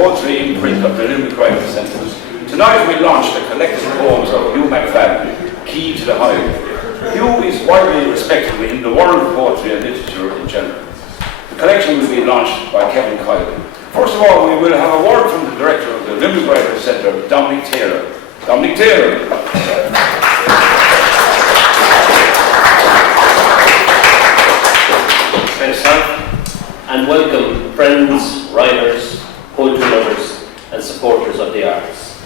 poetry imprint of the Limerick Writers Centre. Tonight we launched the collected poems of Hugh McFadden, Key to the Hive. Hugh is widely respected within the world of poetry and literature in general. The collection will be launched by Kevin Kiely. First of all, we will have a word from the director of the Limerick Writers Centre, Dominic Taylor. Dominic Taylor. Thanks, Sam. And welcome, friends, writers, poetry lovers, and supporters of the arts.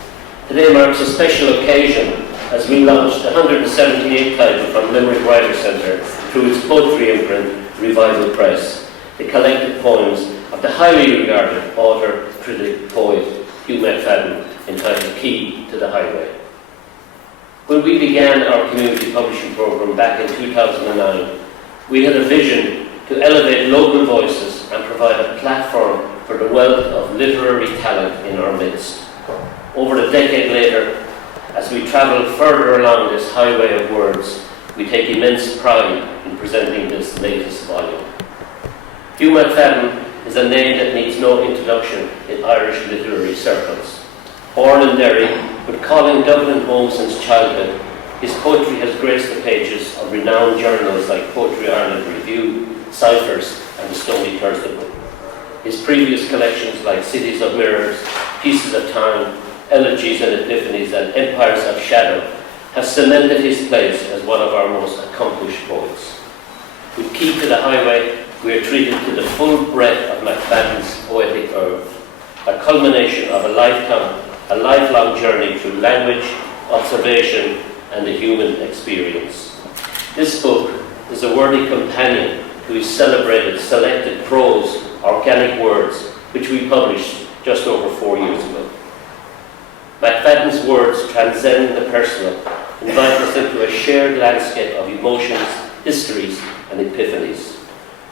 Today marks a special occasion as we launched the 178th title from Limerick Writers Centre through its poetry imprint, Revival Press, the collected poems of the highly regarded author, critic, poet, Hugh McFadden, entitled Key to the Highway. When we began our community publishing programme back in 2009, we had a vision to elevate local voices and provide a platform for the wealth of literary talent in our midst. Over a decade later, as we travel further along this highway of words, we take immense pride in presenting this latest volume. Hugh McFadden is a name that needs no introduction in Irish literary circles. Born in Derry, but calling Dublin home since childhood, his poetry has graced the pages of renowned journals like Poetry Ireland Review, Ciphers, and the Stony Thursday book. His previous collections like Cities of Mirrors, Pieces of Time, Elegies and Epiphanies, and Empires of Shadow have cemented his place as one of our most accomplished poets. With Key to the Highway, we are treated to the full breadth of McFadden's poetic oeuvre, a culmination of a lifelong journey through language, observation, and the human experience. This book is a worthy companion to his celebrated selected prose, organic words, which we published just over 4 years ago. McFadden's words transcend the personal, invite us into a shared landscape of emotions, histories, and epiphanies.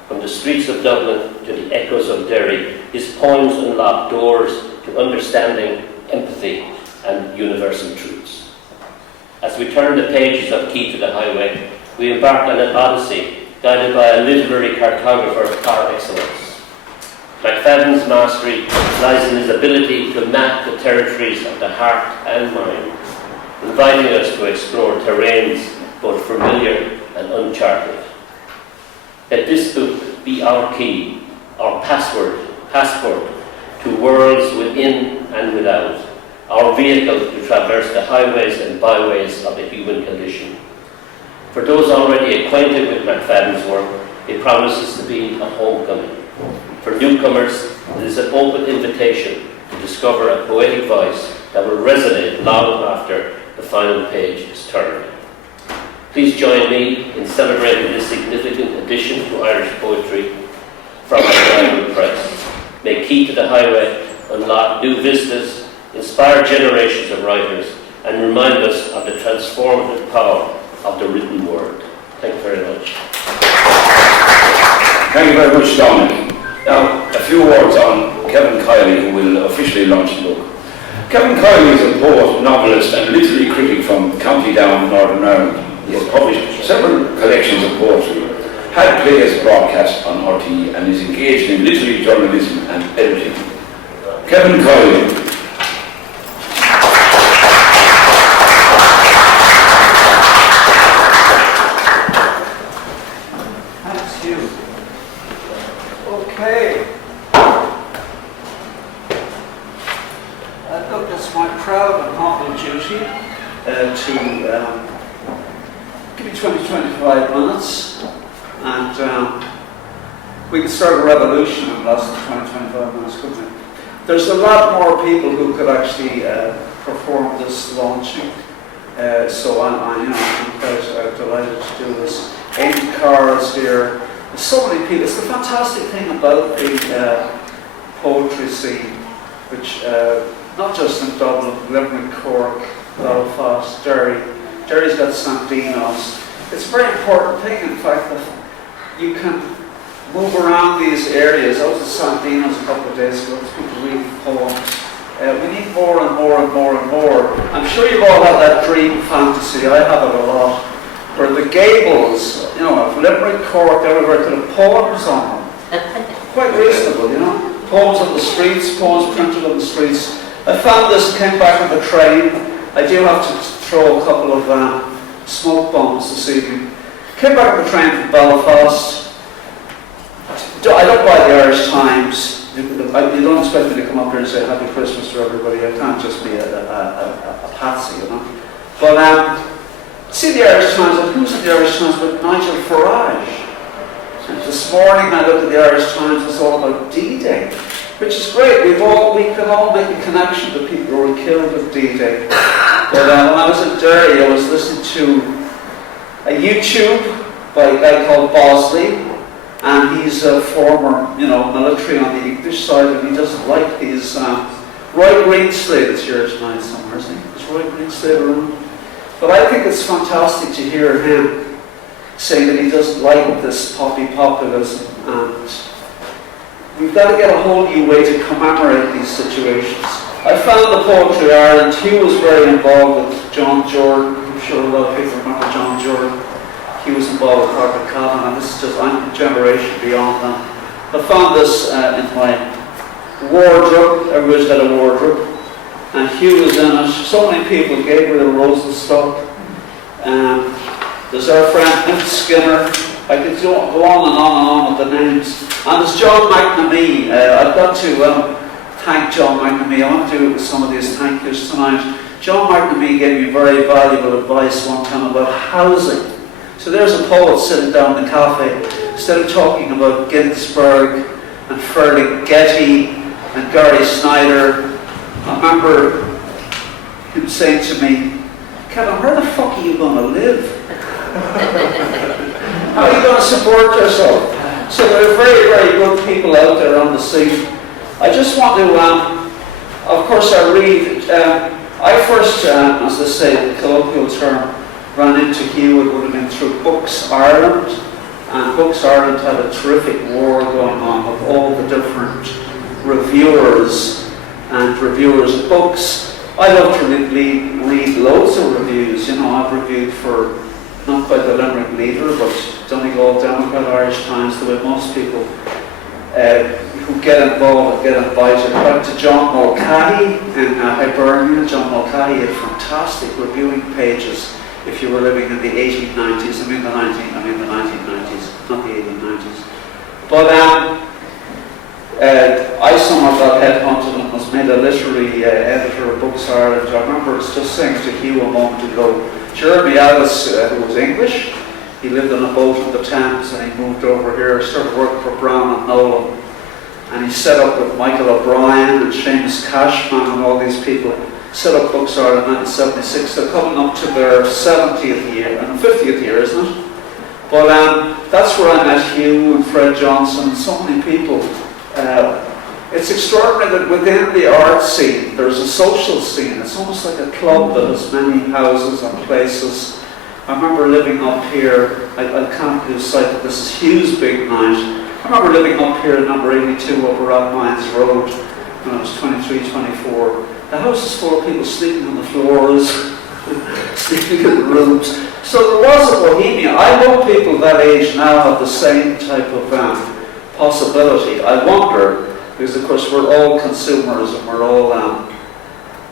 From the streets of Dublin to the echoes of Derry, his poems unlock doors to understanding, empathy, and universal truths. As we turn the pages of Key to the Highway, we embark on an odyssey guided by a literary cartographer par excellence. McFadden's mastery lies in his ability to map the territories of the heart and mind, inviting us to explore terrains both familiar and uncharted. Let this book be our key, our passport to worlds within and without, our vehicle to traverse the highways and byways of the human condition. For those already acquainted with McFadden's work, it promises to be a homecoming. For newcomers, it is an open invitation to discover a poetic voice that will resonate long after the final page is turned. Please join me in celebrating this significant addition to Irish poetry from Reveled Press. May Key to the Highway unlock new vistas, inspire generations of writers, and remind us of the transformative power of the written word. Thank you very much. Thank you very much, Dominic. Now, a few words on Kevin Kiely, who will officially launch the book. Kevin Kiely is a poet, novelist, and literary critic from County Down, Northern Ireland. He has published several collections of poetry, had plays broadcast on RTE, and is engaged in literary journalism and editing. Kevin Kiely. Thanks, Hugh. Okay. Look, it's my proud and humble duty to give me 20-25 minutes, and we can start a revolution in less than 20-25 minutes, couldn't we? There's a lot more people who could actually perform this launching, so I'm quite delighted to do this. 8 cars here. There's so many people. It's the fantastic thing about the poetry scene, which not just in Dublin, Limerick, Cork, Belfast, Derry. Derry's got St. Dino's. It's a very important thing, in fact, that you can move around these areas. I was at St. Dino's a couple of days ago. People read poems. We need more and more and more and more. I'm sure you've all had that dream fantasy. I have it a lot. Where the gables, of Limerick, Cork, everywhere, could have poems on them. Quite reasonable, poems on the streets, poems printed on the streets. I found this, came back on the train. I do have to throw a couple of smoke bombs this evening. Came back on the train from Belfast. I don't buy the Irish Times. You don't expect me to come up here and say Happy Christmas to everybody. I can't just be a patsy, you know. But see the Irish Times, and who's in the Irish Times but Nigel Farage? And this morning I looked at the Irish Times, it's all about D-Day, which is great. We can all make a connection to people who were killed at D-Day. But when I was in Derry, I was listening to a YouTube by a guy called Bosley, and he's a former, military on the English side, and he doesn't like these. Roy Greenslade is here tonight somewhere, isn't he? Is Roy Greenslade around? But I think it's fantastic to hear him saying that he doesn't like this poppy populism, and we've got to get a whole new way to commemorate these situations. I found the Poetry Ireland. Hugh was very involved with John Jordan. I'm sure a lot of people remember John Jordan. He was involved with Harper Calvin, and this is just, I'm a generation beyond that. I found this in my wardrobe. Everybody's got a wardrobe. And Hugh was in it. So many people, Gabriel Rosenstock. There's our friend Mick Skinner. I could go on and on and on with the names. And there's John McNamee. I've got to thank John McNamee. I want to do some of these thank yous tonight. John McNamee gave me very valuable advice one time about housing. So there's a poet sitting down in the cafe, instead of talking about Ginsberg and Ferlinghetti and Gary Snyder, I remember him saying to me, Kevin, where the fuck are you going to live? How are you going to support yourself? So there are very, very good people out there on the scene. I just want to, of course I read, I first, as they say, the colloquial term, ran into Hugh. It would have been through Books Ireland, and Books Ireland had a terrific war going on with all the different reviewers and reviewers of books. I love to read loads of reviews. I've reviewed for not quite the Limerick Leader, but Donegal Democrat, Irish Times, the way most people who get involved and get invited. Back to John Mulcahy in Hibernia. John Mulcahy had fantastic reviewing pages. If you were living in the 1890s, the 1990s, not the 1890s. But I somewhat got headhunted and was made a literary editor of Books Ireland. I remember just saying to Hugh a moment ago, Jeremy Ellis, who was English, he lived on a boat in the Thames and he moved over here, started working for Brown and Nolan. And he set up with Michael O'Brien and Seamus Cashman and all these people, set up Books Ireland in 1976. They're coming up to their 70th year, and 50th year, isn't it? But that's where I met Hugh and Fred Johnson and so many people. It's extraordinary that within the art scene, there's a social scene. It's almost like a club that has many houses and places. I remember living up here, I can't lose sight that this is Hugh's big night. I remember living up here at number 82 over Rathmines Road when I was 23, 24. The house is full of people sleeping on the floors, sleeping in the rooms. So there was a bohemia. I hope people that age now have the same type of possibility. I wonder, because of course we're all consumers and we're all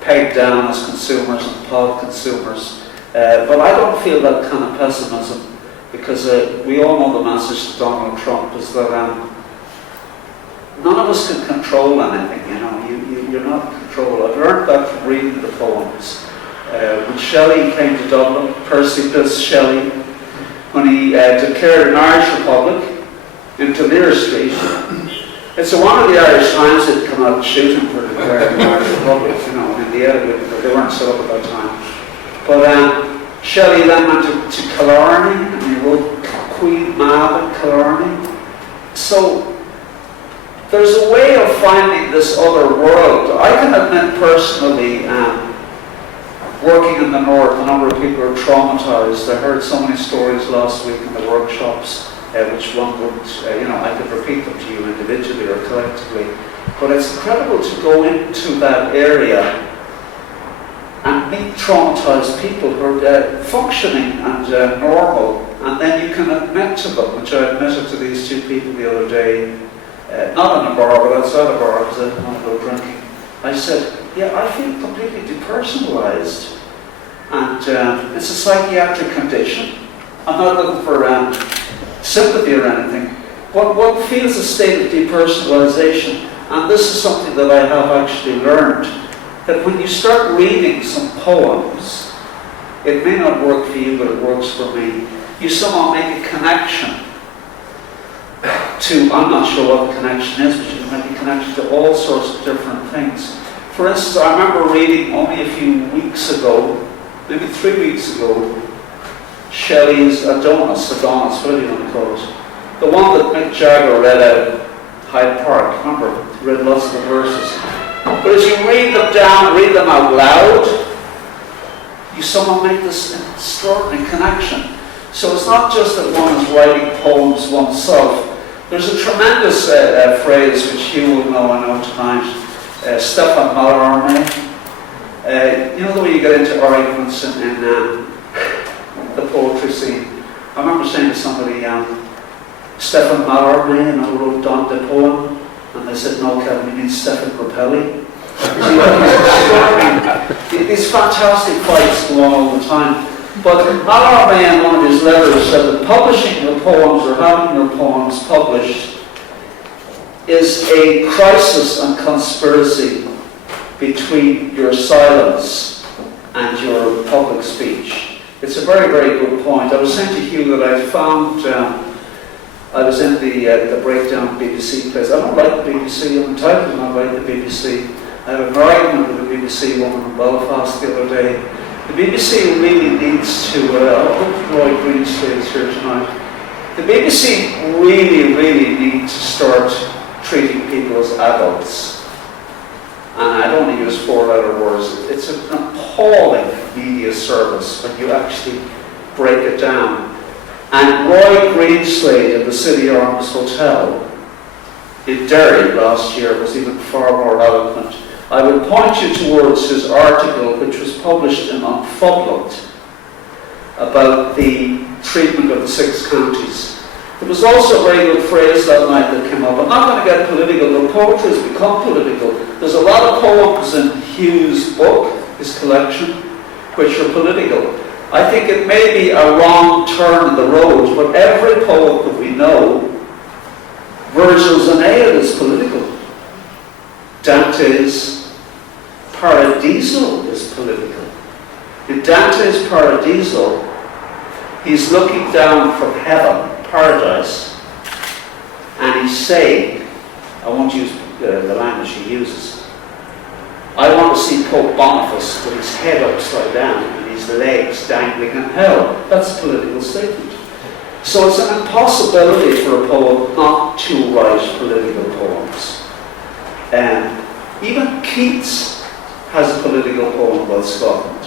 pegged down as consumers and pod consumers. But I don't feel that kind of pessimism, because we all know the message to Donald Trump is that none of us can control anything. You're not in control. I've learned that from reading the poems. When Shelley came to Dublin, Percy Bysshe Shelley, when he declared an Irish Republic in Lear Street, it's a wonder the Irish Times didn't come out and shoot him for declaring an Irish Republic. In the end, they weren't set up at that time. But Shelley then went to Killarney, and he wrote Queen Mab at Killarney. So there's a way of finding this other world. I can admit personally, working in the north, a number of people are traumatized. I heard so many stories last week in the workshops, which one would, I could repeat them to you individually or collectively. But it's incredible to go into that area and meet traumatized people who are functioning and normal, and then you can admit to them, which I admitted to these two people the other day. not in a bar, but outside a bar, because I didn't want to go drinking. I said, yeah, I feel completely depersonalized. And it's a psychiatric condition. I'm not looking for sympathy or anything. But one feels a state of depersonalization. And this is something that I have actually learned. That when you start reading some poems, it may not work for you, but it works for me. You somehow make a connection to, I'm not sure what the connection is, but you can make a connection to all sorts of different things. For instance, I remember reading only a few weeks ago, maybe 3 weeks ago, Shelley's Adonis, what do you want to call it? The one that Mick Jagger read out Hyde Park, remember, he read lots of the verses. But as you read them down, read them out loud, you somehow make this extraordinary connection. So it's not just that one is writing poems oneself. There's a tremendous phrase which you will know, I know tonight, Stefan Mallarmé. You know the way you get into arguments in the poetry scene. I remember saying to somebody, Stefan Mallarmé, and I wrote Don de poem, and they said, no, Kevin, you mean Stefan Grappelli? These fantastic fights go on all the time. But Mallarmé in one of his letters said that publishing your poems or having your poems published is a crisis and conspiracy between your silence and your public speech. It's a very, very good point. I was saying to Hugh that I found, I was in the breakdown BBC place. I don't like the BBC, I'm entitled to not like the BBC. I had an argument with a BBC woman in Belfast the other day. The BBC really needs to, I hope Roy Greenslade is here tonight. The BBC really, really needs to start treating people as adults. And I don't want to use 4-letter words. It's an appalling media service when you actually break it down. And Roy Greenslade in the City Arms Hotel in Derry last year was even far more eloquent. I will point you towards his article, which was published in Unfuddled, about the treatment of the 6 counties. There was also a very good phrase that night that came up. I'm not going to get political, the poetry has become political. There's a lot of poems in Hugh's book, his collection, which are political. I think it may be a wrong turn in the road, but every poet that we know, Virgil's Aeneid is political. Dante's Paradiso is political. In Dante's Paradiso, he's looking down from heaven, paradise, and he's saying, I won't use the language he uses, I want to see Pope Boniface with his head upside down and his legs dangling in hell. That's a political statement. So it's an impossibility for a poet not to write political poems. Even Keats has a political poem about Scotland.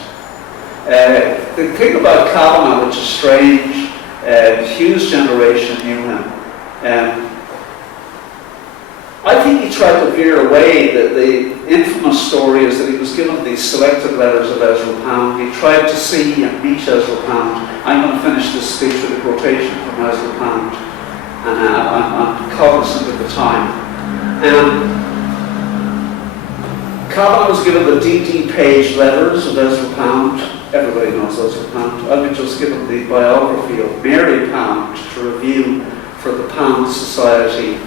The thing about Kavanagh, which is strange, Hugh's generation knew him. I think he tried to veer away. The infamous story is that he was given these selected letters of Ezra Pound. He tried to see and meet Ezra Pound. I'm going to finish this speech with a quotation from Ezra Pound, and I'm cognizant of the time. Kavanagh was given the DD page letters of Ezra Pound. Everybody knows Ezra Pound. I've been just given the biography of Mary Pound to review for the Pound Society.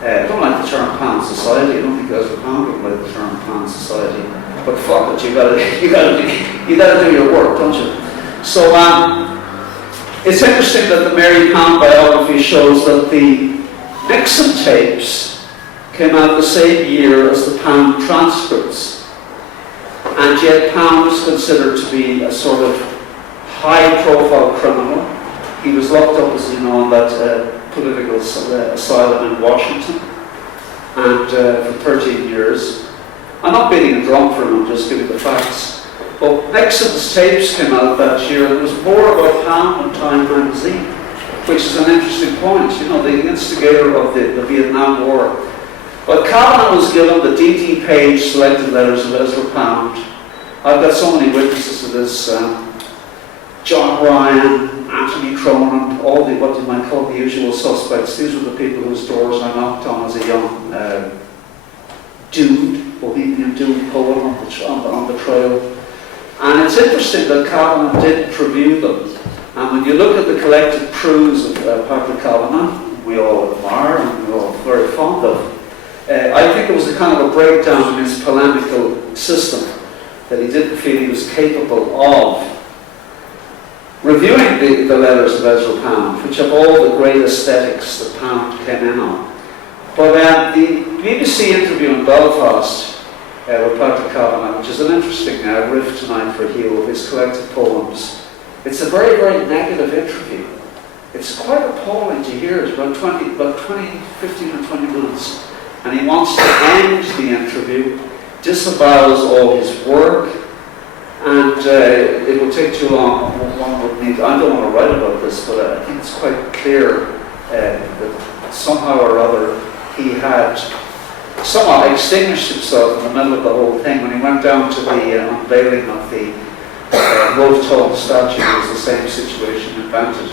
I don't like the term Pound Society. I don't think Ezra Pound would like the term Pound Society. But fuck it, you gotta do your work, don't you? So it's interesting that the Mary Pound biography shows that the Nixon tapes came out the same year as the Pound transcripts. And yet Pound was considered to be a sort of high-profile criminal. He was locked up, as you know, on that political asylum in Washington, and for 13 years. I'm not beating a drum for him, I'm just giving the facts. But Nixon's tapes came out that year, and there was more about Pound in Time magazine, which is an interesting point. You know, the instigator of the Vietnam War. But Kavanagh was given the DD page selected letters of Ezra Pound. I've got so many witnesses to this. John Ryan, Anthony Anthony Cronin, all the, what you might call the usual suspects. These were the people whose doors I knocked on as a young dude, Bohemian dude poet on the trail. And it's interesting that Kavanagh didn't review them. And when you look at the collected prose of Patrick Kavanagh, we all admire and we're all very fond of, I think it was a kind of a breakdown in his polemical system, that he didn't feel he was capable of reviewing the letters of Ezra Pound, which have all the great aesthetics that Pound came in on. But the BBC interview in Belfast with Patrick Kavanagh, which is an interesting riff tonight for Hugh, of his collected poems, it's a very, very negative interview. It's quite appalling to hear. It's about 15 or 20 minutes. And he wants to end the interview, disavows all his work, and it would take too long. One would need, I don't want to write about this, but I think it's quite clear that somehow or other he had somewhat extinguished himself in the middle of the whole thing. When he went down to the unveiling of the Wolf-Tone statue, it was the same situation invented.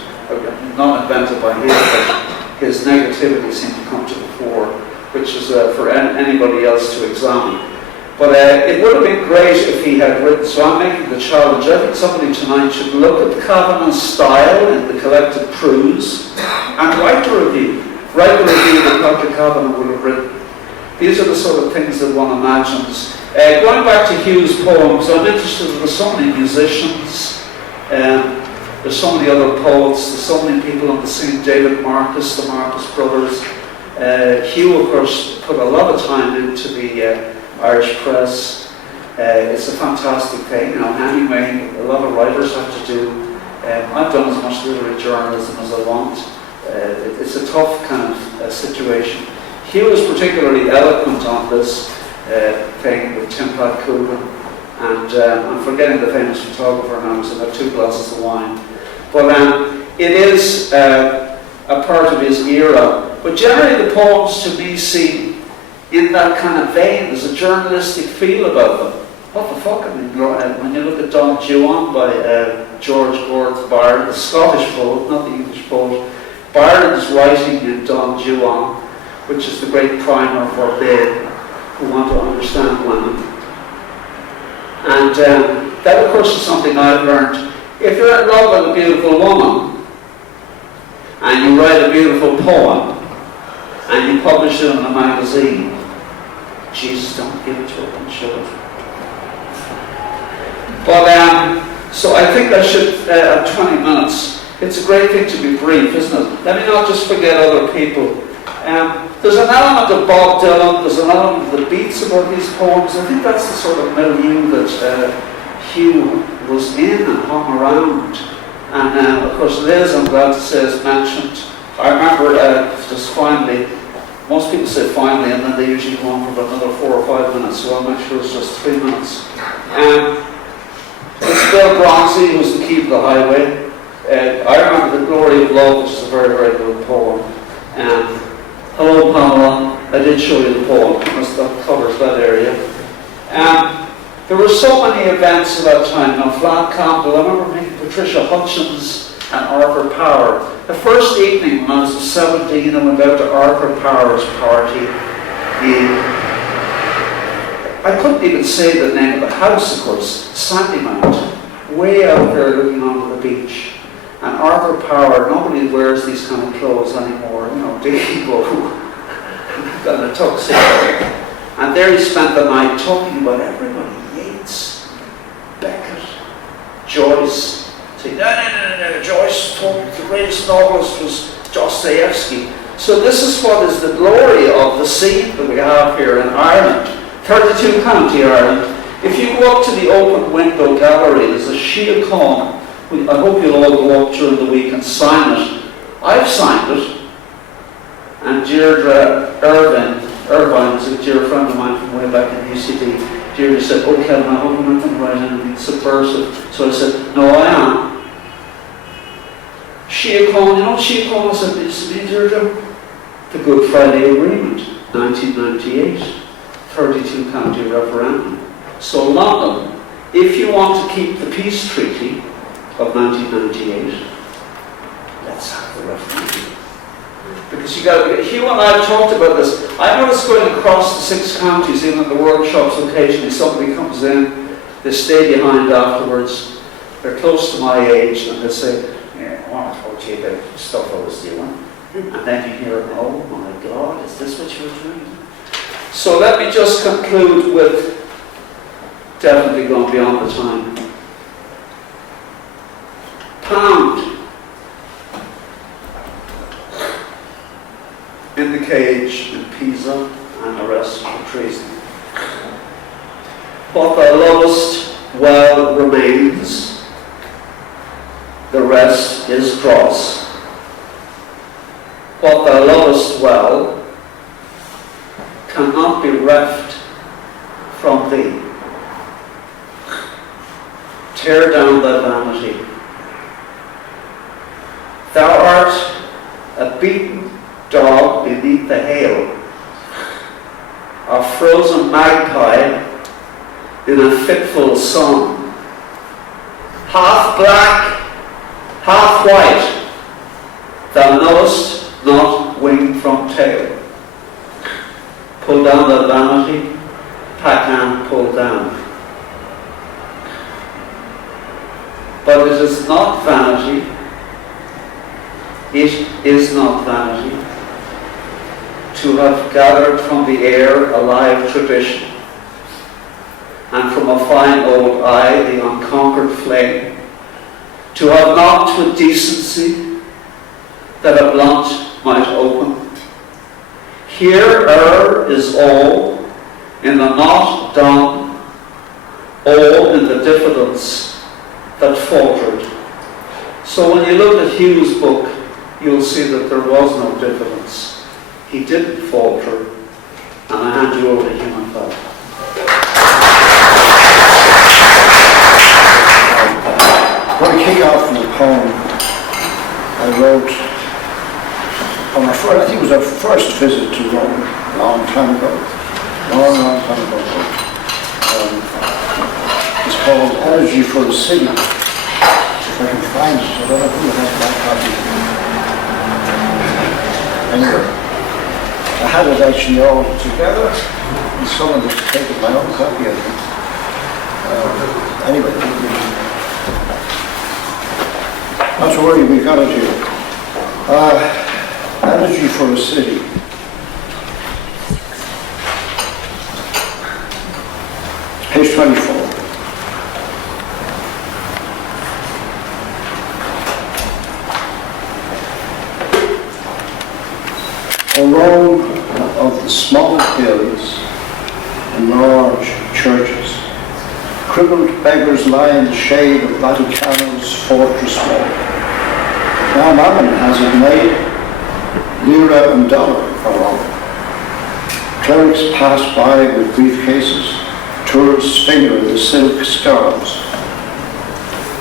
Not invented by him, but his negativity seemed to come to the fore, which is for anybody else to examine. But it would have been great if he had written, so I'm making the challenge. I think somebody tonight should look at Kavanagh's style in the collected prose and write a review. Write the review that Patrick Kavanagh would have written. These are the sort of things that one imagines. Going back to Hugh's poems, I'm interested in there's so many musicians, there's so many other poets, there's so many people on the scene, David Marcus, the Marcus brothers. Hugh, of course, put a lot of time into the Irish press. It's a fantastic thing. You know, anyway, a lot of writers have to do. I've done as much literary journalism as I want. It's a tough kind of situation. Hugh was particularly eloquent on this thing with Tim Pat Coogan, and I'm forgetting the famous photographer now, so I have 2 glasses of wine. But it is a part of his era. But generally the poems to me seem in that kind of vein. There's a journalistic feel about them. What the fuck? I mean, when you look at Don Juan by George Gordon Byron, the Scottish poet, not the English poet, Byron's writing in Don Juan, which is the great primer for men who want to understand women. And that, of course, is something I've learned. If you're in love with a beautiful woman, and you write a beautiful poem, and you publish it in a magazine, Jesus, don't give it to her and show it. But, so I think I should, at 20 minutes, it's a great thing to be brief, isn't it? Let me not just forget other people. There's an element of Bob Dylan, there's an element of the beats about these poems. I think that's the sort of milieu that Hugh was in and hung around. And of course Liz, I'm glad to say, is mentioned. I remember just finally, most people say finally, and then they usually go on for about another 4 or 5 minutes, so I'll make sure it's just 3 minutes. It's Bill Bronzy, who was the key to the highway. I remember The Glory of Love, which is a very, very good poem. Hello Pamela, I did show you the poem, that covers that area. There were so many events at that time. Now, Flat Campbell, I remember meeting Patricia Hutchins and Arthur Power. The first evening when I was 17, I went out to Arthur Power's party. I couldn't even say the name of the house, of course, Sandymount, way out there looking onto the beach. And Arthur Power, nobody wears these kind of clothes anymore, you know, Dickie-Bo, got in a tuxedo. And there he spent the night talking about everybody, Yeats, Beckett, Joyce. Saying, no, Joyce told me the greatest novelist was Dostoevsky. So this is what is the glory of the scene that we have here in Ireland, 32 County Ireland. If you go up to the open window gallery, there's a Shia Khan. I hope you'll all go up during the week and sign it. I've signed it. And Deirdre Irvine is a dear friend of mine from way back in UCD. Deirdre said, oh Kevin, I hope you're not going to write anything subversive. So I said, no, I am. Shia Khan, you know what Shia Khan said this to me, Deirdre? The Good Friday Agreement, 1998, 32 county referendum. So London, if you want to keep the peace treaty of 1998, because Hugh and I have talked about this. I noticed going across the 6 counties, even at the workshops occasionally, somebody comes in, they stay behind afterwards, they're close to my age, and they say, yeah, I want to talk to you about stuff I was doing. And then you hear, oh my God, is this what you were doing? So let me just conclude with definitely going beyond the time. Pound in the cage in Pisa and arrested for treason. What thou lovest well remains, the rest is dross. What thou lovest well cannot be reft from thee. Tear down thy vanity. Thou art a beaten dog beneath the hail, a frozen magpie in a fitful sun, half black, half white, thou knowest not wing from tail. Pull down thy vanity, Pac-Man pull down. But it is not vanity, it is not vanity to have gathered from the air a live tradition, and from a fine old eye the unconquered flame, to have knocked with decency that a blunt might open. Here is all in the not done, all in the diffidence that faltered. So when you look at Hugh's book, you'll see that there was no diffidence. He didn't falter, and I hand you over to Hugh McFadden. I'm going to kick off from a poem I wrote on I think it was our first visit to Rome, a long time ago. Long time ago. It's called Energy for the City. If I can find it, I don't know who has my copy. Anyway, I had it actually all together, and someone has taken my own copy, I think. Anyway, not to worry, we got it here. Energy for a City. Page 24. A Rome of the small hills and large churches, crippled beggars lie in the shade of Vaticano's fortress wall. Now Mammon has it made, lira and dollar are all. Clerics pass by with briefcases, tourists finger the silk scarves.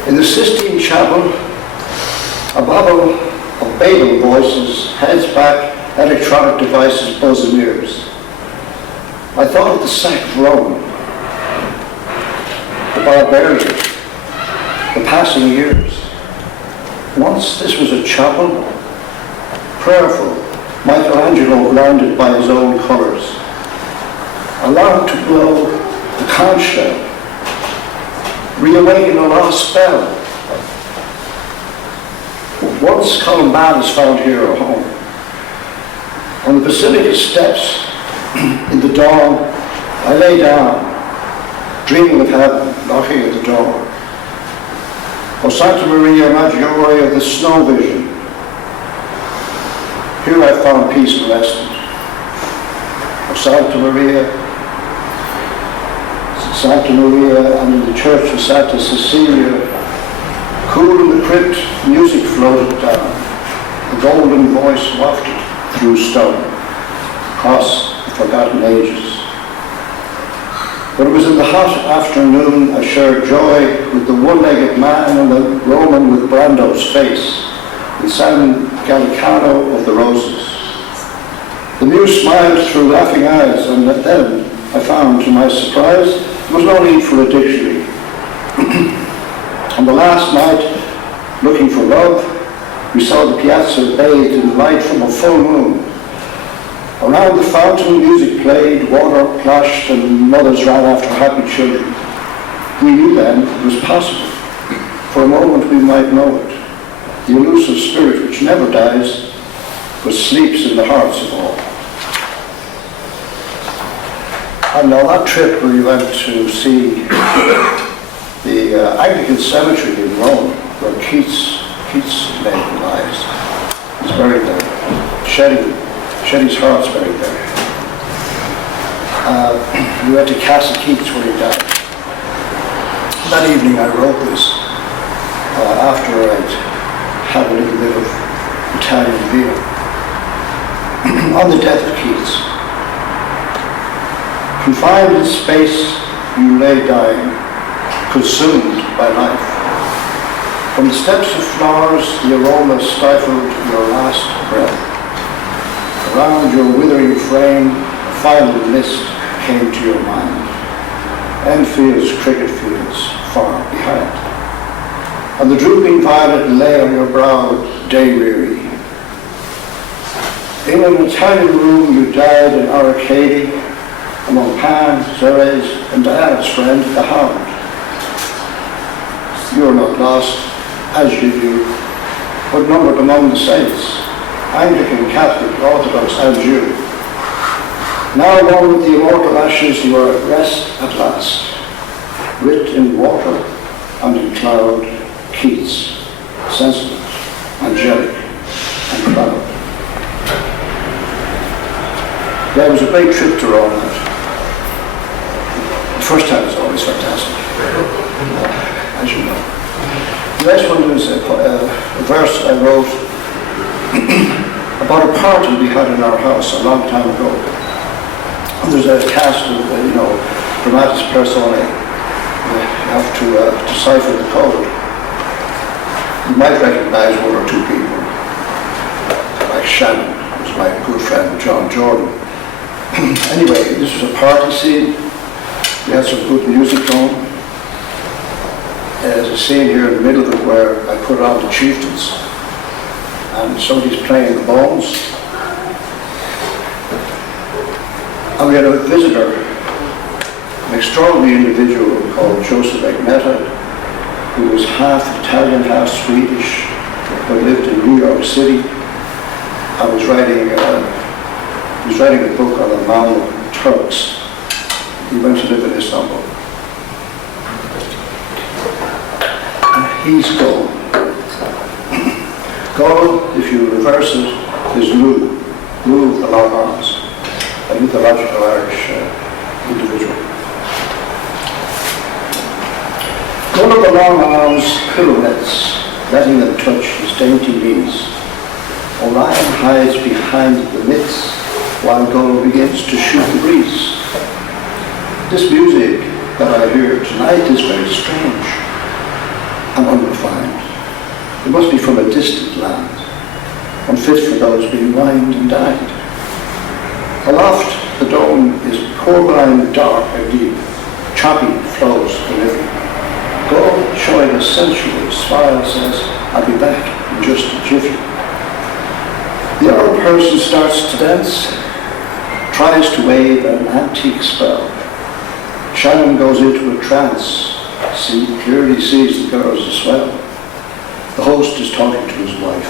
In the Sistine Chapel, a babble of Babel voices heads back, electronic devices buzz in ears. I thought of the sack of Rome, the barbarian, the passing years. Once this was a chapel, prayerful, Michelangelo blinded by his own colours, allowed to blow the conch shell, reawaken a lost spell. Once Columbanus found here a home. On the Basilica steps, in the dawn, I lay down, dreaming of heaven knocking at the door. O Santa Maria Maggiore of the snow vision, here I found peace and rest. O Santa Maria, and in the church of Santa Cecilia, cool in the crypt, music floated down, a golden voice wafted through stone, across the forgotten ages. But it was in the hot afternoon I shared joy with the one-legged man and the Roman with Brando's face, in San Gallicano of the Roses. The muse smiled through laughing eyes, and then I found, to my surprise, there was no need for a dictionary. On the last night, looking for love, We saw the piazza bathed in light from a full moon. Around the fountain, music played, water plashed, and mothers ran after happy children. We knew then it was possible. For a moment we might know it. The elusive spirit which never dies, but sleeps in the hearts of all. And on that trip we went to see the Anglican cemetery in Rome, where Keats laid the lives. He's buried there. Shelley's heart's buried there. We went to Castle Keats where he died. That evening I wrote this after I'd had a little bit of Italian beer. On the death of Keats. Confined in space, you lay dying, consumed by life. From the steps of flowers, the aroma stifled your last breath. Around your withering frame, a final mist came to your mind. Enfield's cricket fields far behind. And the drooping violet lay on your brow, day-weary. In an Italian room you died in Arcady, among Pan, Xerxes, and Diana's friend, the Hound. You are not lost, as you do, but numbered among the saints, Anglican, Catholic, Orthodox, and Jew. Now one with the immortal ashes, you are at rest at last. Writ in water and in cloud, Keats, sensitive, angelic, and proud. Yeah, it was a great trip to Rome. The first time was always fantastic, as you know. The next one is a verse I wrote about a party we had in our house a long time ago. There's a cast of, dramatis personae. You have to decipher the code. You might recognize one or two people, like Shannon, who's my good friend John Jordan. Anyway, this was a party scene. We had some good music going. There's a scene here in the middle of it where I put on the chieftains, and somebody's playing the bones. And we had a visitor, an extraordinary individual called Joseph Agneta, who was half Italian, half Swedish, but lived in New York City. I was writing a book on the Mamluk Turks. He went to live in Istanbul. And he's Go. Go, if you reverse it, is Lu of the long arms, a mythological Irish individual. One of the long arms pirouettes, letting them touch his dainty knees. Orion hides behind the midst, while Go begins to shoot the breeze. This music that I hear tonight is very strange and unrefined. It must be from a distant land, unfit for those being wined and dined. Aloft, the dome is purblind, dark and deep, choppy flows the living. Go, showing a sensual smile, says, I'll be back in just a jiffy. The other person starts to dance, tries to wave an antique spell. Shannon goes into a trance, clearly sees the girls as well. The host is talking to his wife,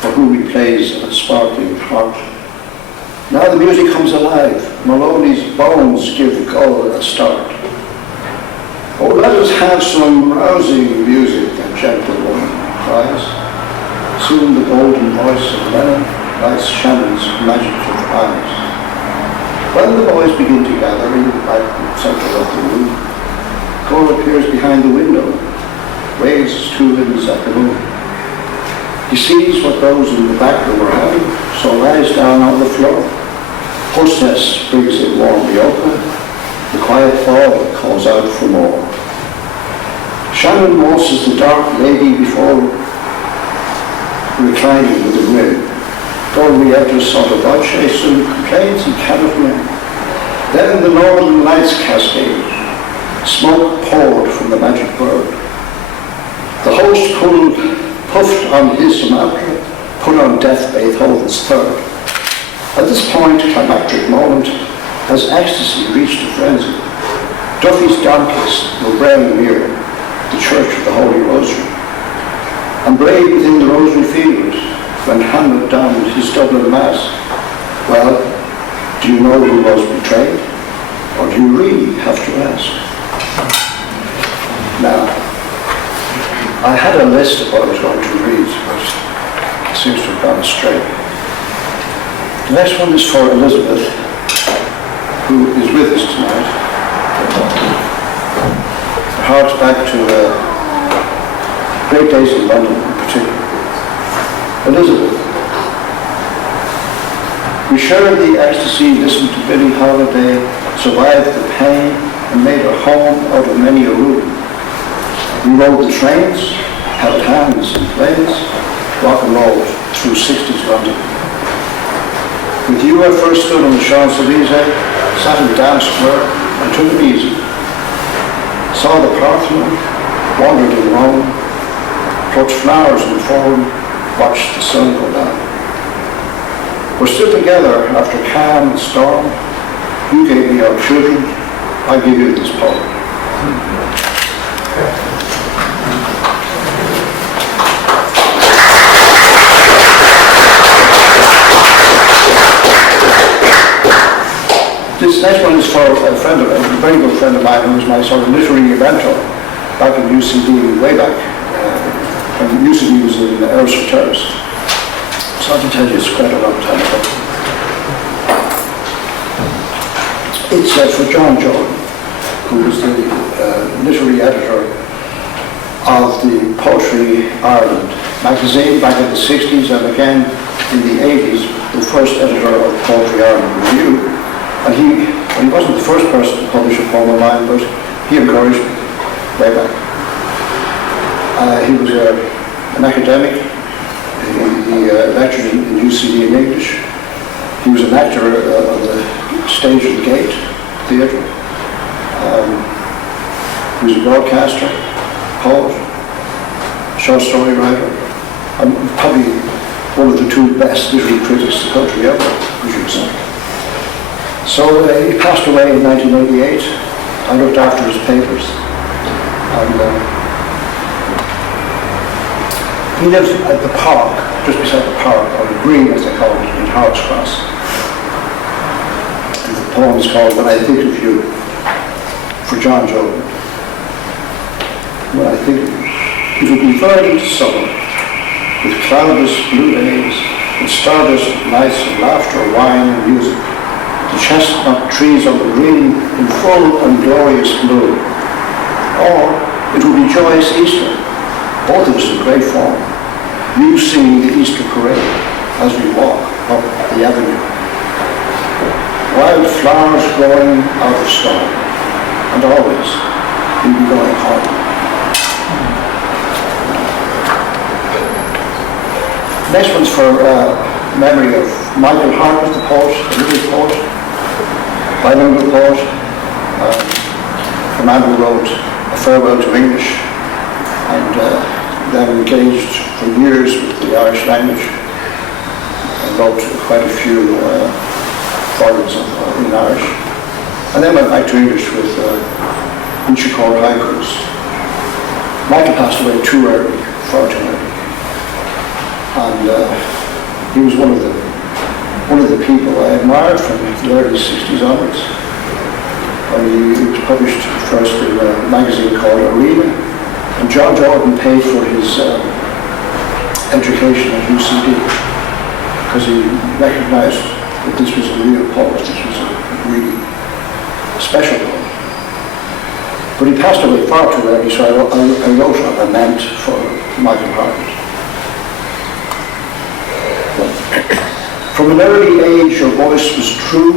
for whom he plays a sparkling harp. Now the music comes alive. Maloney's bones give Go a start. Oh, let us have some rousing music, the gentle woman cries. Soon the golden voice of Lennon lights Shannon's imaginative eyes. When the boys begin to gather in the centre of the room, Go appears behind the window, waves his two limbs at the moon. He sees what those in the back room are having, so lies down on the floor. Hostess brings it warmly open. The quiet ball calls out for more. Shannon waltzes the dark lady before reclining with a grin. Go re-enters sotto voce, soon complains he cannot win. Then the northern lights cascade. Smoke poured from the magic bird. The host puffed on his Sumatra, put on death Beethoven's Third. At this point, climactic moment, as ecstasy reached a frenzy, Duffy's donkeys were braying near the Church of the Holy Rosary, and brayed within the Rosary field when Hamlet donned his Dublin Mass. Well, do you know who was betrayed? Or do you really have to ask? Now, I had a list of what I was going to read, but it seems to have gone astray. The next one is for Elizabeth, who is with us tonight. It harks back to great days in London in particular. Elizabeth. We shared the ecstasy, listened to Billie Holiday, survived the pain, and made a home out of many a room. We rode the trains, held hands in planes, rock and rolled through 60s London. With you I first stood on the Champs-Élysées, sat in dance square and took it easy. Saw the Parthenon, wandered in Rome, plucked flowers in the Forum, watched the sun go down. We're still together after calm and storm. You gave me our children, I give you this poem. This next one is for a friend of a very good friend of mine who was my sort of literary mentor back in UCD way back. When UCD was in Thurs. So I can tell you it's quite a long time ago. It's for John Jordan, who was the literary editor of the Poetry Ireland magazine back in the 60s, and again in the 80s, the first editor of Poetry Ireland Review. And he wasn't the first person to publish a poem of mine, but he encouraged me way back. He was an academic. He lectured in UCD in English. He was an actor on the stage of the Gate Theatre. He was a broadcaster, poet, short story writer, and probably one of the two best literary critics the country ever produced. So he passed away in 1988. I looked after his papers. And he lives at the park, just beside the park, or the green as they call it, in Harts Cross. And the poem is called When I Think of You, for John Jordan. When I think of you, it would be verdant summer, with cloudless blue days, and stardust nights of laughter, wine, and music. The chestnut trees on the green in full and glorious bloom. Or it would be joyous Easter, both of us in great form. You singing the Easter parade as we walk up the avenue. Wild flowers growing out of stone, and always we'll be going home. Next one's for memory of Michael Hartnett, the poet, the little poet, bilingual poet, the man who wrote A Farewell to English, and then engaged for years with the Irish language, and wrote quite a few volumes in Irish, and then went back to English with Inchicore haikus. Michael passed away too early, far too early, and he was one of the people I admired from the early 60s onwards. He was published first in a magazine called Arena, and John Jordan paid for his education at UCD because he recognized that this was a real poet, this was a really special poet. But he passed away far too early, so I wrote a lament for Michael Hartnett. From an early age, your voice was true,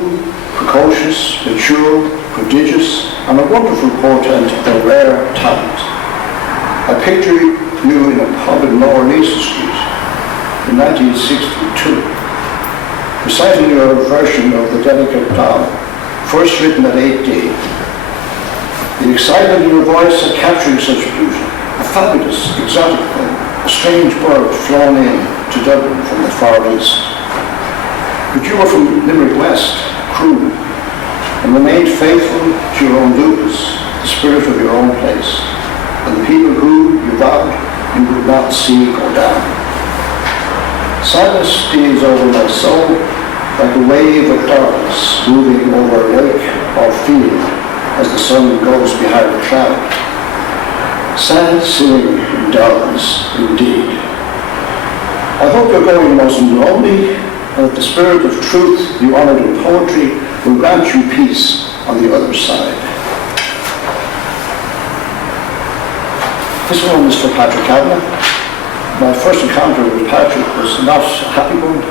precocious, mature, prodigious, and a wonderful portent of a rare talent. I picture you in a pub in Lower Leeson Street in 1962, reciting your version of The Delicate Doll, first written at 8D. The excitement in your voice at capturing such beauty, a fabulous, exotic thing, a a strange bird flown in to Dublin from the Far East. But you were from Limerick West, Crewe, and remained faithful to your own duties, the spirit of your own place, and the people who you vowed you would not see go down. Sadness steals over my soul like a wave of darkness moving over a lake or field as the sun goes behind a cloud. Sad seeing in darkness indeed. I hope your going wasn't lonely, and that the spirit of truth you honoured in poetry will grant you peace on the other side. This one is for Patrick Kavanagh. My first encounter with Patrick was not a happy one.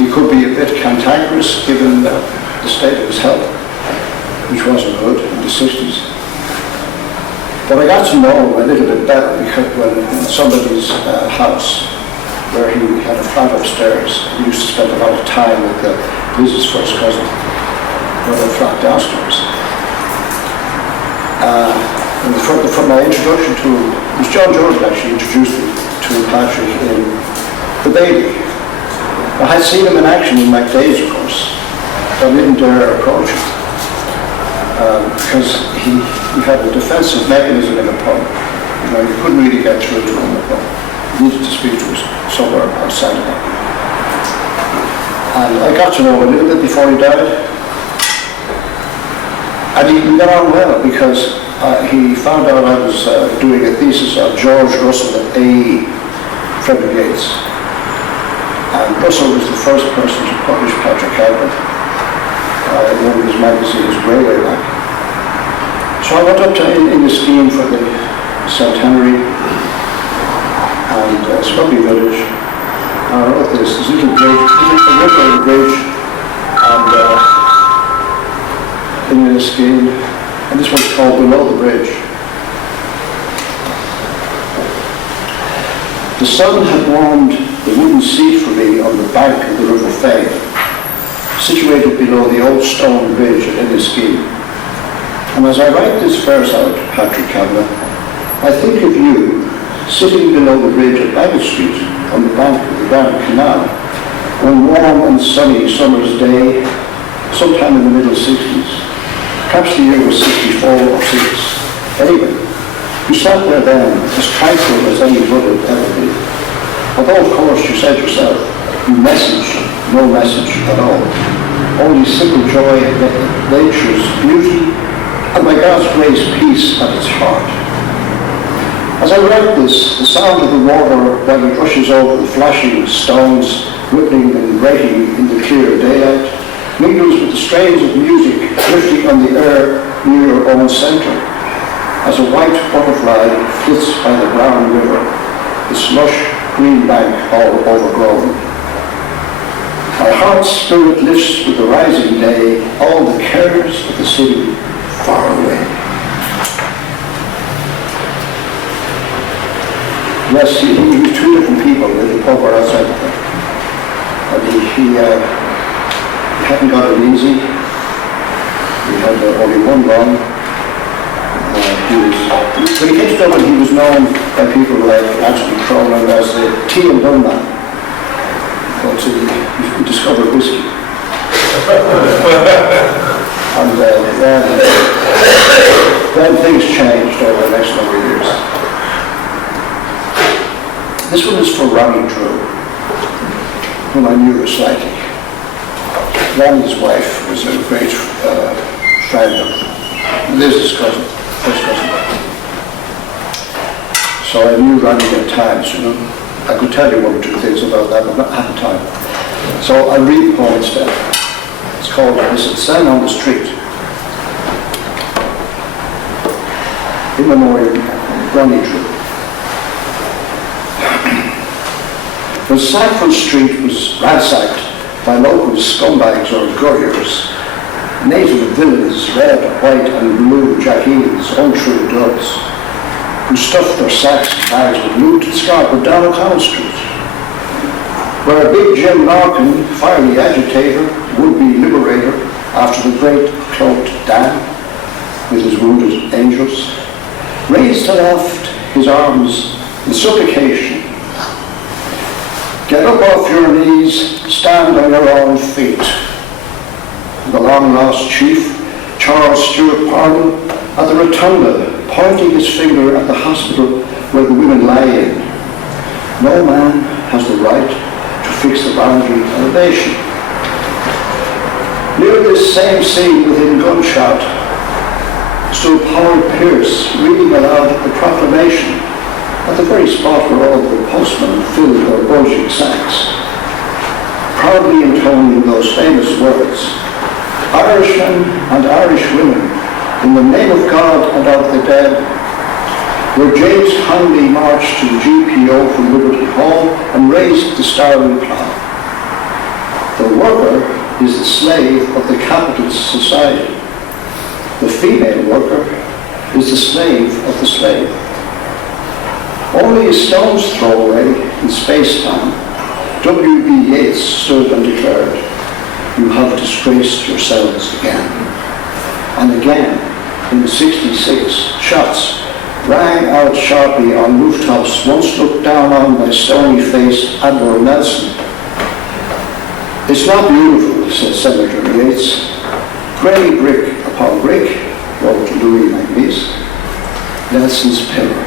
He could be a bit cantankerous given the state of his health, which wasn't good in the 60s. But I got to know him a little bit better because when in somebody's house, where he had a flat upstairs, he used to spend a lot of time with Liz's first cousin, who had a flat downstairs. And my introduction to him was John Jordan actually introduced me to Patrick in The Baby. I had seen him in action in McDade's, of course, but I didn't dare approach him because he had a defensive mechanism in the pub. You know, you couldn't really get through to him in the pub. You needed to speak to us somewhere outside of that. And I got to know him a little bit before he died. And he got on well because he found out I was doing a thesis on George Russell and A. Frederick Yates. And Russell was the first person to publish Patrick Kavanagh in one of his magazines way, way back. So I went up to Inniskeen for the centenary, and it's a lovely village. And I wrote this little bridge, a river bridge, and in Inniskeen, and this one's called Below the Bridge. The sun had warmed the wooden seat for me on the bank of the River Fane, situated below the old stone bridge at Inniskeen. And as I write this verse out, Patrick Kavanagh, I think of you sitting below the bridge at Baggot Street on the bank of the Grand Canal, one warm and sunny summer's day, sometime in the middle 60s. Perhaps the year was 64 or 6. Anyway, you sat there then, as tranquil as any would have ever been. Although, of course, you said yourself, you messaged no message at all. Only simple joy at nature's beauty, and by God's grace, peace at its heart. As I write this, the sound of the water when it rushes over the flashing stones, rippling and breaking in the clear daylight, mingles with the strains of music drifting on the air near your own centre, as a white butterfly flits by the brown river, its lush green bank all overgrown. My heart's spirit lifts with the rising day all the cares of the city far away. Yes, he was two different people in the pub outside the pub. And he hadn't got it easy. He had only one run. When he came to Dublin, he was known by people like Anthony Cronin as the tea and bun man. But he discovered whiskey. And then things changed over the next number of years. This one is for Ronnie Drew, whom I knew slightly. Ronnie's wife was a great friend of Liz's cousin, first cousin. So I knew Ronnie at times, you know. I could tell you one or two things about that, but not at the time. So I'll read the poem instead. It's called Stand on the Street. In memoriam, Ronnie Drew. When Sackville Street was ransacked by local scumbags or gurriers, native villains, red, white and blue jackeens, untrue dubs, who stuffed their sacks and bags with loot and scarper down O'Connell Street, where Big Jim Larkin, fiery agitator, would-be liberator, after the great cloaked Dan, with his wounded angels, raised aloft his arms In supplication, get up off your knees, stand on your own feet. The long-lost chief, Charles Stuart Parnell, at the rotunda, pointing his finger at the hospital where the women lie in. No man has the right to fix the boundary of elevation. Near this same scene within gunshot stood Howard Pierce reading aloud the proclamation at the very spot where all the postmen filled their bulging sacks, proudly intoning those famous words, Irishmen and Irish women, in the name of God and of the dead, where James kindly marched to the GPO from Liberty Hall and raised the starry plough. The worker is the slave of the capitalist society. The female worker is the slave of the slave. Only a stone's throw away in space-time, W.B. Yeats stood and declared, "You have disgraced yourselves again." And again, in 66, shots rang out sharply on rooftops once looked down on by stony-faced Admiral Nelson. "It's not beautiful," said Senator Yeats. "Grey brick upon brick," wrote Louis Magnus, Nelson's pillar.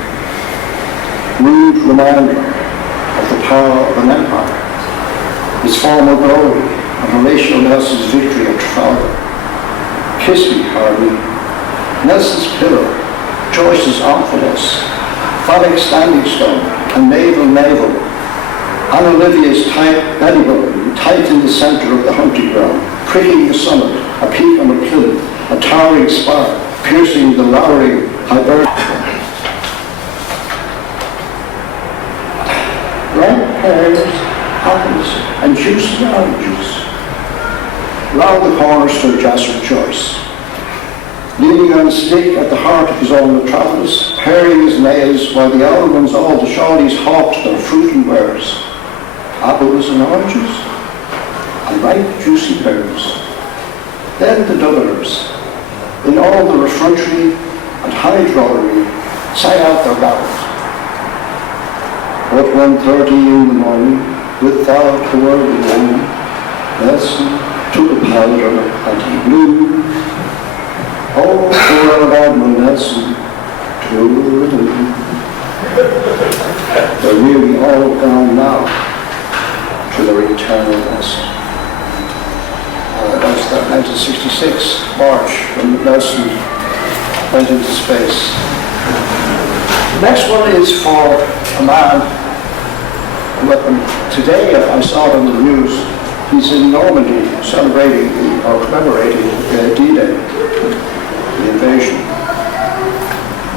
Rude reminder of the power of an empire, its former glory, and Horatio Nelson's victory at Trafalgar. "Kiss me, Harvey," Nelson's pillar, Joyce's Omphales, Phallic Standing Stone, and Naval, Anne Olivia's tight belly button, tight in the centre of the hunting ground, pricking the summit, a peak on a plinth, a towering spire, piercing the lowering Hibernian. Ripe pears, apples, and juicy oranges. Round the corner stood Jasper Joyce, leaning on a stick at the heart of his own metropolis, paring his nails while the almonds, all the shawlies hawked their fruit and wares. Apples and oranges, and ripe juicy pears. Then the Dubliners, in all the effrontery and high drollery, sang out their ballads. At 1:30 in the morning, without a word of warning, Nelson took a powder and he blew. Oh, poor old Admiral Nelson, toodaloo. They're nearly all gone now to their eternal rest. That's that 1966 March when Nelson went into space. The next one is for a man who, today I saw it on the news, he's in Normandy celebrating or commemorating D-Day, the invasion.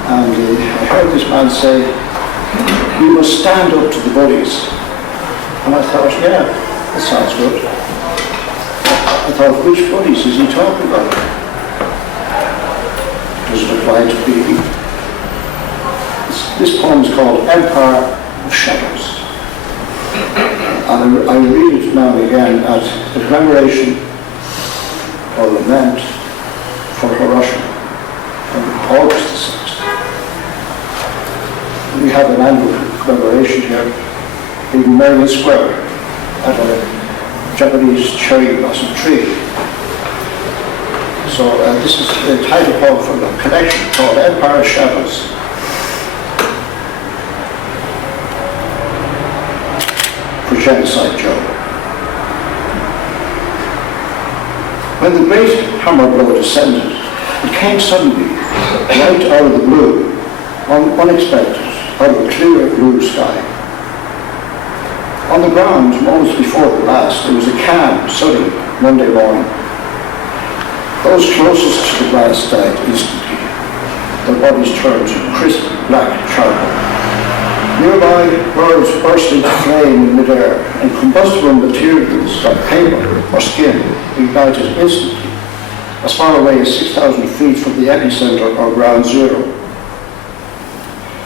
And I heard this man say, "We must stand up to the bullies." And I thought, yeah, that sounds good. I thought, which bullies is he talking about? Does it apply to me? This poem is called Empire of Shadows. And I read it now and again at the commemoration or lament for Hiroshima on August the 6th. We have an annual commemoration here in Merrion Square at a Japanese cherry blossom tree. So this is a title poem from a collection called Empire of Shadows. For Genocide Joe. When the great hammer blow descended, it came suddenly, right out of the blue, unexpected, out of a clear blue sky. On the ground, moments before the blast, there was a calm, sunny Monday morning. Those closest to the blast died instantly. Their bodies turned crisp black charcoal. Nearby, birds burst into flame in midair, and combustible materials like paper or skin ignited instantly, as far away as 6,000 feet from the epicenter or ground zero.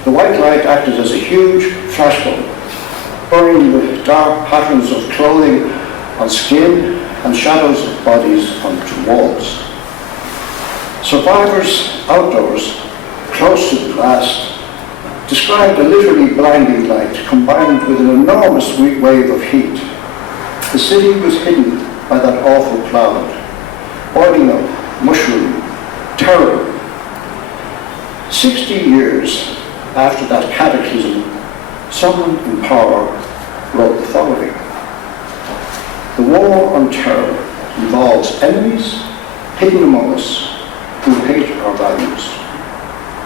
The white light acted as a huge flashbulb, burning the dark patterns of clothing on skin and shadows of bodies onto walls. Survivors outdoors, close to the blast, described a literally blinding light combined with an enormous wave of heat. The city was hidden by that awful cloud, boiling up, mushrooming, terrible. 60 years after that cataclysm, someone in power wrote the following: "The war on terror involves enemies hidden among us who hate our values,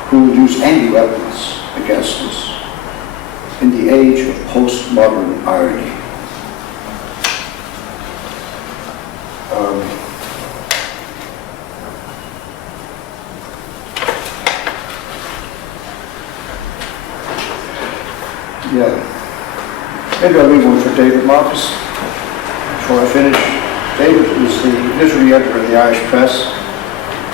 who will use any weapons against us in the age of postmodern irony." Maybe I'll leave one for David Marcus before I finish. David was the literary editor of the Irish Press.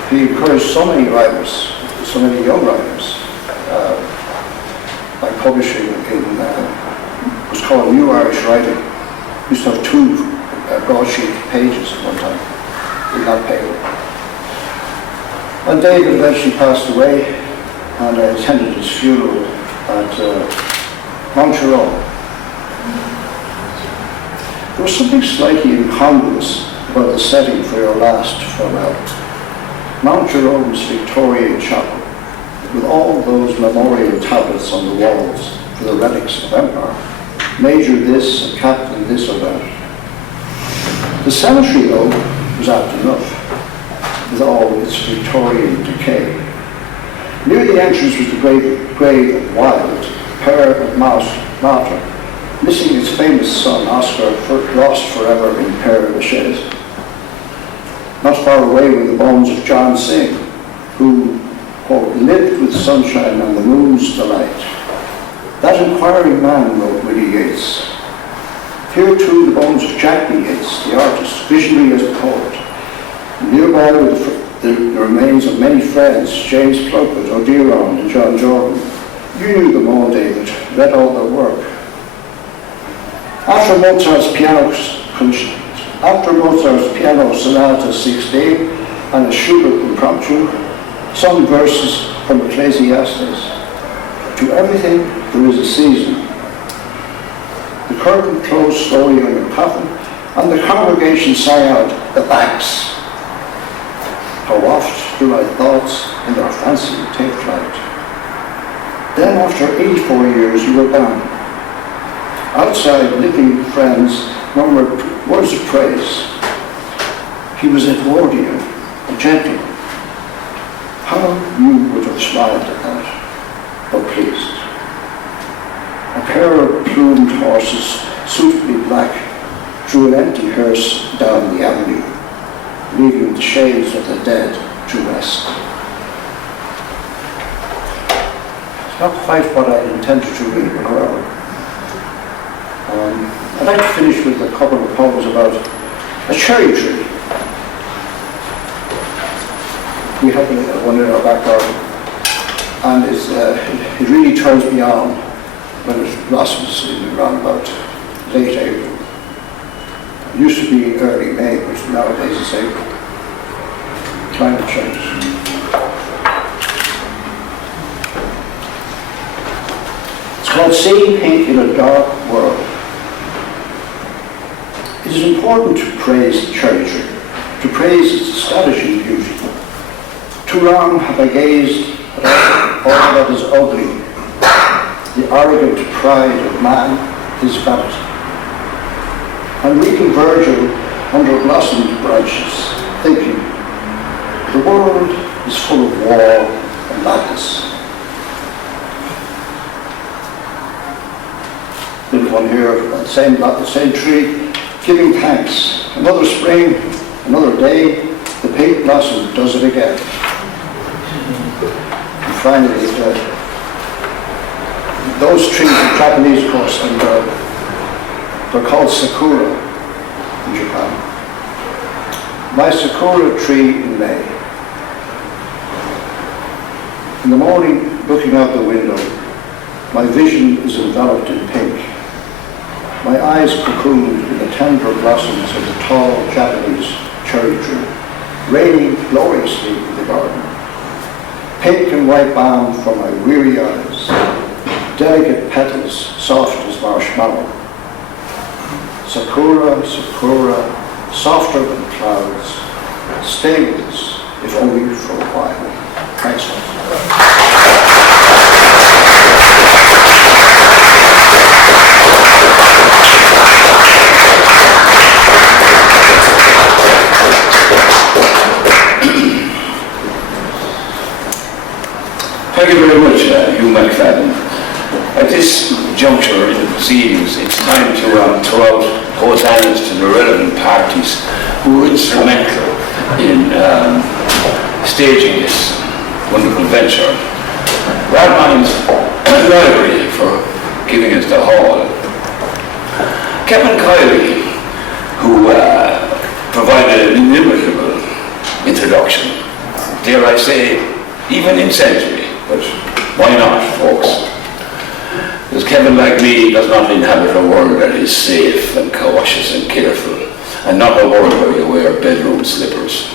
He encouraged so many writers, so many young writers, by publishing in what's called New Irish Writing. He used to have 2 broadsheet pages at one time in that paper. And David eventually passed away, and I attended his funeral at Montreal. There was something slightly incongruous about the setting for your last farewell. Mount Jerome's Victorian chapel, with all those memorial tablets on the walls for the relics of empire, Major this and Captain this or that. The cemetery, though, was apt enough, with all its Victorian decay. Near the entrance was the grave of Wilde, Père of Martyr, missing his famous son Oscar, lost forever in Père Lachaise. Not far away were the bones of John Synge, who, quote, lived with sunshine and the moon's delight. That inquiring man, wrote Willie Yeats. Here too the bones of Jack B. Yeats, the artist, visionary as a poet. Nearby were the remains of many friends, James Plunkett, O'Deron and John Jordan. You knew them all, David, read all their work. After Mozart's piano sonata 16 and a Schubert impromptu, some verses from Ecclesiastes. To everything there is a season. The curtain closed slowly on your coffin, and the congregation sang out, "The thanks." How oft do my thoughts in their fancy take flight. Then after 84 years you were gone. Outside, living friends murmured words of praise. He was Edwardian, a gentleman. How you would have smiled at that, or pleased. A pair of plumed horses, suitably black, drew an empty hearse down the avenue, leaving the shades of the dead to rest. It's not quite what I intended to read, however. I'd like to finish with a couple of poems about a cherry tree. We have one in our back garden, and it really turns me on when it blossoms in around about late April. It used to be early May, but nowadays it's April. Climate change. It's called Seeing Pink in a Dark World. It is important to praise the cherry tree, to praise its astonishing beauty. Too long have I gazed at all that is ugly, the arrogant pride of man, his vanity. I'm reading Virgil under blossomed branches, thinking, the world is full of war and madness. There's one here, the same tree, giving thanks. Another spring, another day, the pink blossom does it again. And finally, those trees are Japanese, of course, and they're called sakura in Japan. My sakura tree in May. In the morning, looking out the window, my vision is enveloped in pink. My eyes cocooned in the tender blossoms of the tall Japanese cherry tree, raining gloriously in the garden. Pink and white balm for my weary eyes, delicate petals soft as marshmallow. Sakura, Sakura, softer than clouds, stay with us, if only for a while. Thanks. Thank you very much, Hugh McFadden. At this juncture in the proceedings, it's time to throw out hosannas to the relevant parties who were instrumental in staging this wonderful venture. Rathmines Library for giving us the hall. Kiely, who provided an inimitable introduction, dare I say, even incendiary. But why not, folks? Because Kevin, like me, does not inhabit a world that is safe and cautious and careful, and not a world where you wear bedroom slippers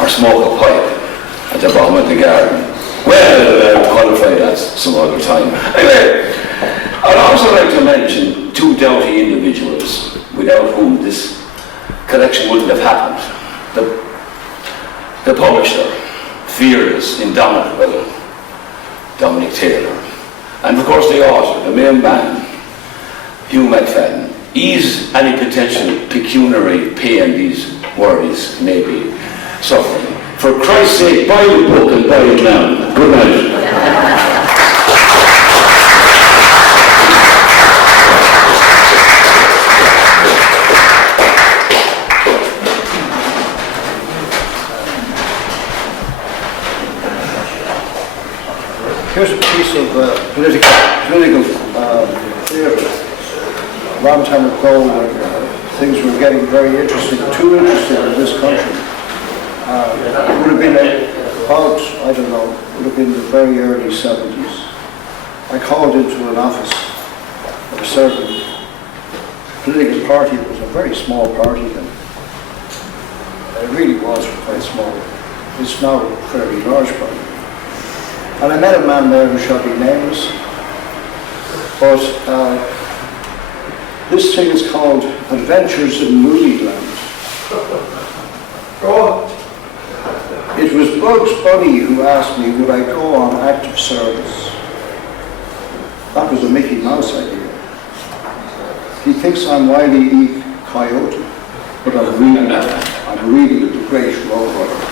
or smoke a pipe at the bottom of the garden. Well, I'll qualify that some other time. Anyway, I'd also like to mention two doughty individuals without whom this collection wouldn't have happened. The publisher, fearless, indomitable Dominic Taylor, and of course the author, the main man, Hugh McFadden. Ease any potential pecuniary pain these worries may be suffering. For Christ's sake, buy the book and buy it now. Good night. Here's a piece of political theatre. A long time ago, when things were getting very interesting, too interesting in this country. It would have been about, I don't know, would have been the very early 70s. I called into an office of a certain political party. It was a very small party then. It really was quite small. It's now a fairly large party. And I met a man there who shall be nameless, but this thing is called Adventures in Movie Land. It was Bugs Bunny who asked me would I go on active service. That was a Mickey Mouse idea. He thinks I'm Wile E. Coyote, but I'm really the great robot.